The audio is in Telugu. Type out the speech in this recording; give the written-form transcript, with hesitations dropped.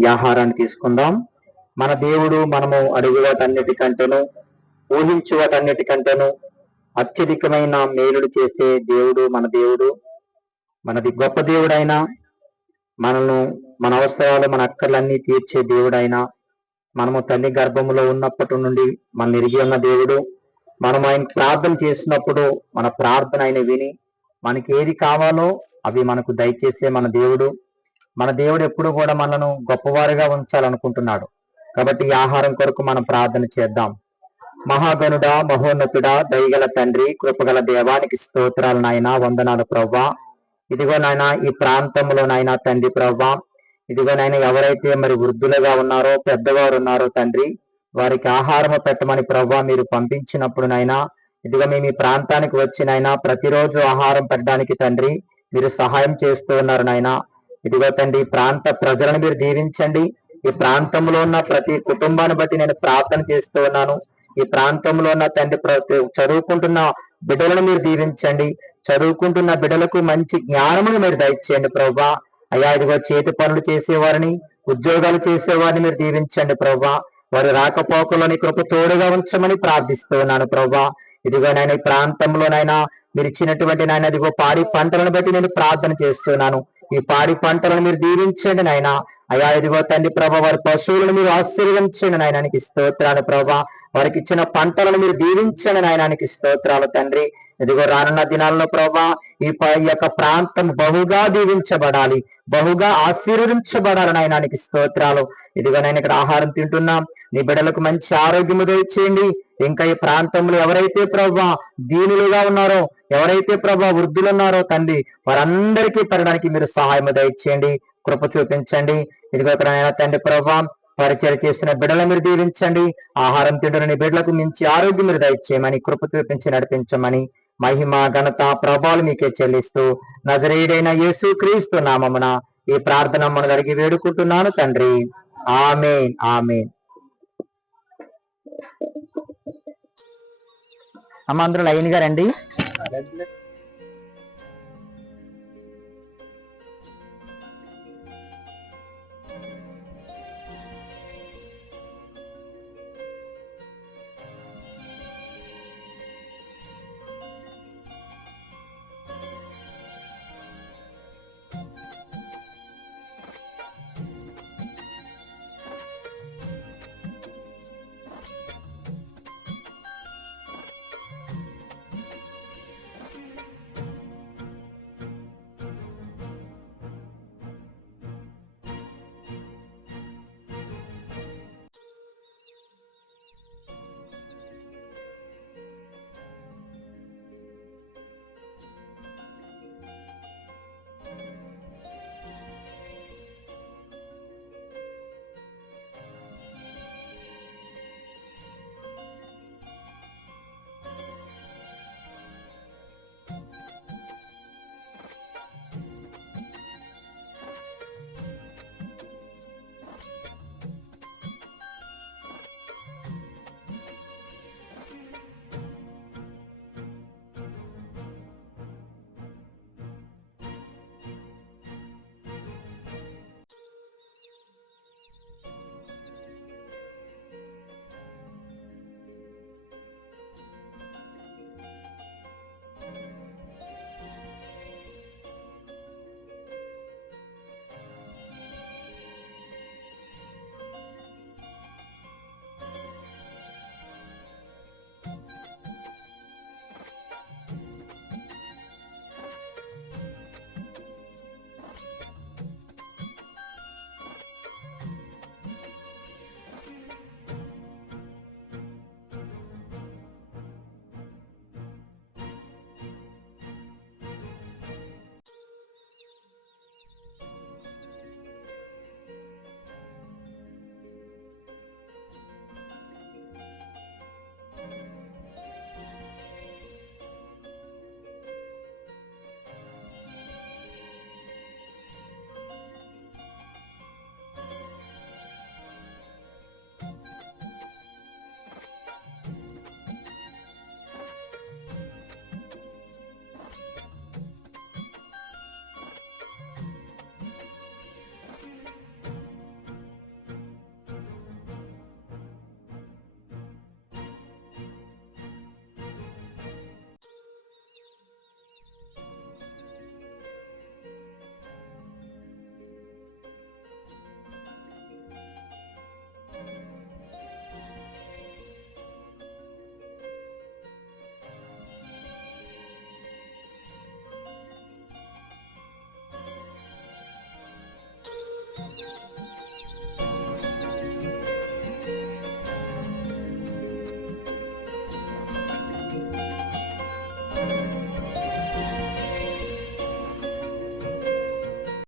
ఈ ఆహారాన్ని తీసుకుందాం. మన దేవుడు మనము అడిగే వాటన్నిటికంటేను, ఊహించే వాటన్నిటికంటేను అత్యధికమైన మేలులు చేసే దేవుడు మన దేవుడు. మనది గొప్ప దేవుడైనా, మనల్ని మన అవసరాలు మన అక్కర్లన్నీ తీర్చే దేవుడైనా, మనము తల్లి గర్భములో ఉన్నప్పటి నుండి మన ఎరిగి ఉన్న దేవుడు. మనం ఆయన ప్రార్థన చేసినప్పుడు మన ప్రార్థన ఆయన విని మనకి ఏది కావాలో అవి మనకు దయచేసే మన దేవుడు. మన దేవుడు ఎప్పుడు కూడా మనను గొప్పవారుగా ఉంచాలనుకుంటున్నాడు. కాబట్టి ఈ ఆహారం కొరకు మనం ప్రార్థన చేద్దాం. మహాగణుడా, మహోన్నతుడా, దయగల తండ్రి, కృపగల దేవానికి స్తోత్రాలు నాయన, వందనాలు ప్రవ్వా. ఇదిగో నాయన ఈ ప్రాంతంలో నాయన తండ్రి ప్రవ్వా, ఇదిగో నాయన ఎవరైతే మరి వృద్ధులుగా ఉన్నారో, పెద్దవారు ఉన్నారో తండ్రి, వారికి ఆహారము పెట్టమని ప్రవ్వా మీరు పంపించినప్పుడు నాయన, ఇదిగో మేము ఈ ప్రాంతానికి వచ్చి నాయన ప్రతిరోజు ఆహారం పెట్టడానికి తండ్రి మీరు సహాయం చేస్తూ ఉన్నారు నాయన. ఇదిగో తండ్రి ప్రాంత ప్రజలను మీరు దీవించండి. ఈ ప్రాంతంలో ఉన్న ప్రతి కుటుంబాన్ని బట్టి నేను ప్రార్థన చేస్తూ ఉన్నాను. ఈ ప్రాంతంలో ఉన్న తండ్రి చదువుకుంటున్న బిడ్డలను మీరు దీవించండి. చదువుకుంటున్న బిడ్డలకు మంచి జ్ఞానమును మీరు దయచేయండి ప్రభా. అయ్యా ఇదిగో చేతి పనులు చేసేవారిని, ఉద్యోగాలు చేసేవారిని మీరు దీవించండి ప్రభా. వారి రాకపోకలోని కృప తోడుగా ఉంచమని ప్రార్థిస్తూ ఉన్నాను ప్రభా. ఇదిగో నాయన ఈ ప్రాంతంలోనైనా మీరు ఇచ్చినటువంటి నాయన ఇదిగో పాడి పంటలను బట్టి నేను ప్రార్థన చేస్తున్నాను. ఈ పాడి పంటలను మీరు దీవించండి నాయన. అయ్యా ఇదిగో తండ్రి ప్రభా, వారి పశువులను మీరు ఆశీర్వదించండి నాయనానికి స్తోత్రాలు ప్రభా. వారికి ఇచ్చిన పంటలను మీరు దీవించండి నాయనానికి స్తోత్రాలు తండ్రి. ఇదిగో రానున్న దినాల్లో ప్రభా ఈ యొక్క ప్రాంతం బహుగా దీవించబడాలి, బహుగా ఆశీర్వదించబడాలి నాయనానికి స్తోత్రాలు. ఇదిగో నేను ఇక్కడ ఆహారం తింటున్నాం, నీ బిడ్డలకు మంచి ఆరోగ్యము దయచేయండి. ఇంకా ఈ ప్రాంతంలో ఎవరైతే ప్రభా దీనులుగా ఉన్నారో, ఎవరైతే ప్రభా వృద్ధులు ఉన్నారో తండ్రి, వారందరికీ పెరగడానికి మీరు సహాయం దయచేయండి, కృప చూపించండి. ఇదిగో ఇక్కడ తండ్రి ప్రభా పరిచయం చేస్తున్న బిడ్డలను మీరు దీవించండి. ఆహారం తింటున్న బిడ్డలకు మించి ఆరోగ్యం మీరు దయచేయమని, కృప చూపించి నడిపించమని, మహిమ ఘనత ప్రభావాలు మీకే చెల్లిస్తూ నజరేయుడైన యేసు క్రీస్తు నామమున ఈ ప్రార్థన మనం అడిగి వేడుకుంటున్నాను తండ్రి. ఆమేన్, ఆమేన్. అమ్మ అందరూ లైన్ గా రండి.